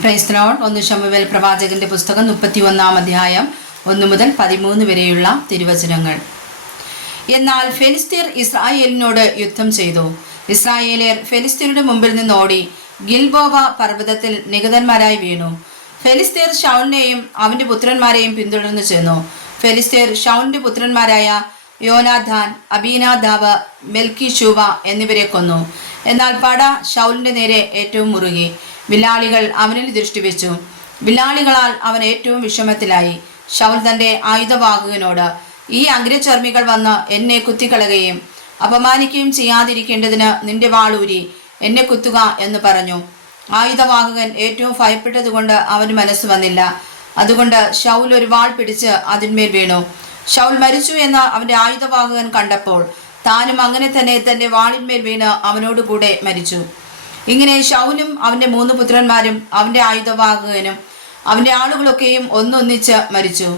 Praise the Lord. 1 ശമൂവേൽ പ്രവാചകന്റെ പുസ്തകം 31 അധ്യായം 1 മുതൽ 13 വരെയുള്ള തിരുവചനങ്ങൾ. എന്നാൽ ഫെലിസ്ത്യർ ഇസ്രായേലിനോട് യുദ്ധം ചെയ്തു. ഇസ്രായേലിയർ ഫെലിസ്ത്യരുടെ മുമ്പിൽ നിന്ന് ഓടി ഗിൽബോവ പർവ്വതത്തിൽ നിഹതന്മാരായി വീണു. ഫെലിസ്ത്യർ ശൗലിനെയും അവന്റെ പുത്രന്മാരെയും പിന്തുടർന്നു ചെന്നു. ഫെലിസ്ത്യർ ശൗലിന്റെ പുത്രന്മാരായ യോനാഥാൻ, അബീനാദാവ്, മെൽക്കിശൂവ എന്നിവരെ കൊന്നു. എന്നാൽ പട ശൗലിന്റെ നേരെ ഏറ്റവും മുറുകി. വില്ലാളികൾ അവനിൽ ദൃഷ്ടിവെച്ചു. വില്ലാളികളാൽ അവൻ ഏറ്റവും വിഷമത്തിലായി. ശൗൽ തന്റെ ആയുധവാഹകനോട്, ഈ അഗ്രചർമ്മികൾ വന്ന് എന്നെ കുത്തിക്കളയുകയും അപമാനിക്കുകയും ചെയ്യാതിരിക്കേണ്ടതിന് നിന്റെ വാളൂരി എന്നെ കുത്തുക എന്ന് പറഞ്ഞു. ആയുധവാഹകൻ ഏറ്റവും ഭയപ്പെട്ടതുകൊണ്ട് അവന് മനസ്സ് വന്നില്ല. അതുകൊണ്ട് ശൗൽ ഒരു വാൾ പിടിച്ച് അതിന്മേൽ വീണു. ശൗൽ മരിച്ചു എന്ന് അവന്റെ ആയുധവാഹകൻ കണ്ടപ്പോൾ താനും അങ്ങനെ തന്നെ തന്റെ വാളിന്മേൽ വീണ് അവനോടുകൂടെ മരിച്ചു. ഇങ്ങനെ ശൗലും അവന്റെ 3 പുത്രന്മാരും അവന്റെ ആയുധവാഹകനും അവന്റെ ആളുകളൊക്കെയും ഒന്നൊന്നിച്ച് മരിച്ചു.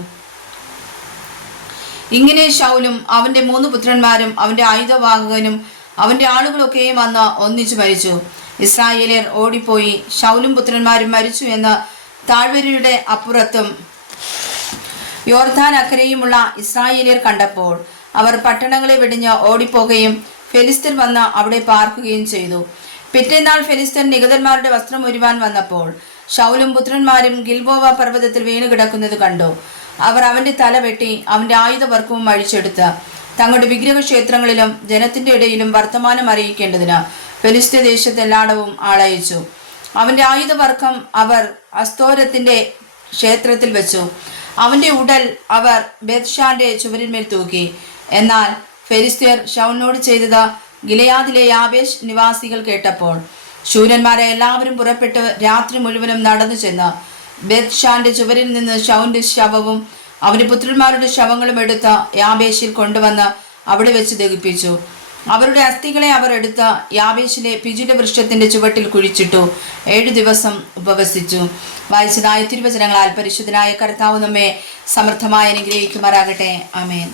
ഇങ്ങനെ ശൗലും അവന്റെ 3 പുത്രന്മാരും അവന്റെ ആയുധവാഹകനും അവന്റെ ആളുകളൊക്കെയും അന്ന് ഒന്നിച്ചു മരിച്ചു. ഇസ്രായേലിയർ ഓടിപ്പോയി ശൗലും പുത്രന്മാരും മരിച്ചു എന്ന് താഴ്വരയുടെ അപ്പുറത്തും യോർദാൻ അക്കരെയുമുള്ള ഇസ്രായേലിയർ കണ്ടപ്പോൾ അവർ പട്ടണങ്ങളെ വെടിഞ്ഞ് ഓടിപ്പോകുകയും ഫെലിസ്ത്യർ വന്ന് അവിടെ പാർക്കുകയും ചെയ്തു. പിറ്റേന്നാൾ ഫെലിസ്ത്യർ നിഹതന്മാരുടെ വസ്ത്രം ഉരുവാൻ വന്നപ്പോൾ ശൗലും പുത്രന്മാരും ഗിൽബോവ പർവ്വതത്തിൽ വീണു കിടക്കുന്നത് കണ്ടു. അവർ അവന്റെ തല വെട്ടി അവന്റെ ആയുധവർക്കവും അഴിച്ചെടുത്ത് തങ്ങളുടെ വിഗ്രഹക്ഷേത്രങ്ങളിലും ജനത്തിന്റെ ഇടയിലും വർത്തമാനം അറിയിക്കേണ്ടതിന് ഫെലിസ്ത്യ ദേശത്തെല്ലായിടവും ആളയച്ചു. അവന്റെ ആയുധവർക്കം അവർ അസ്തോരത്തിന്റെ ക്ഷേത്രത്തിൽ വെച്ചു. അവന്റെ ഉടൽ അവർ ബേത്ത്ഷാന്റെ ചുവരിന്മേൽ തൂക്കി. എന്നാൽ ഫെലിസ്ത്യർ ശൗലിനോട് ചെയ്തത് ഗിലെയാദിലെ യാബേശ് നിവാസികൾ കേട്ടപ്പോൾ ശൂരന്മാരെ എല്ലാവരും പുറപ്പെട്ട് രാത്രി മുഴുവനും നടന്നു ചെന്ന് ബേത്ത്ഷാന്റെ ചുവരിൽ നിന്ന് ശൗലിന്റെ ശവവും അവന്റെ പുത്രന്മാരുടെ ശവങ്ങളും എടുത്ത് യാബേശിൽ കൊണ്ടുവന്ന് അവിടെ വെച്ച് ദഹിപ്പിച്ചു. അവരുടെ അസ്ഥികളെ അവർ എടുത്ത് യാബേശിലെ പിജുല വൃക്ഷത്തിന്റെ ചുവട്ടിൽ കുഴിച്ചിട്ടു. 7 ദിവസം ഉപവസിച്ചു. വായിച്ചതായ തിരുവചനങ്ങളാൽ പരിശുദ്ധനായ കർത്താവ് നമ്മെ സമൃദ്ധമായി അനുഗ്രഹിക്കുമാറാകട്ടെ. ആമേൻ.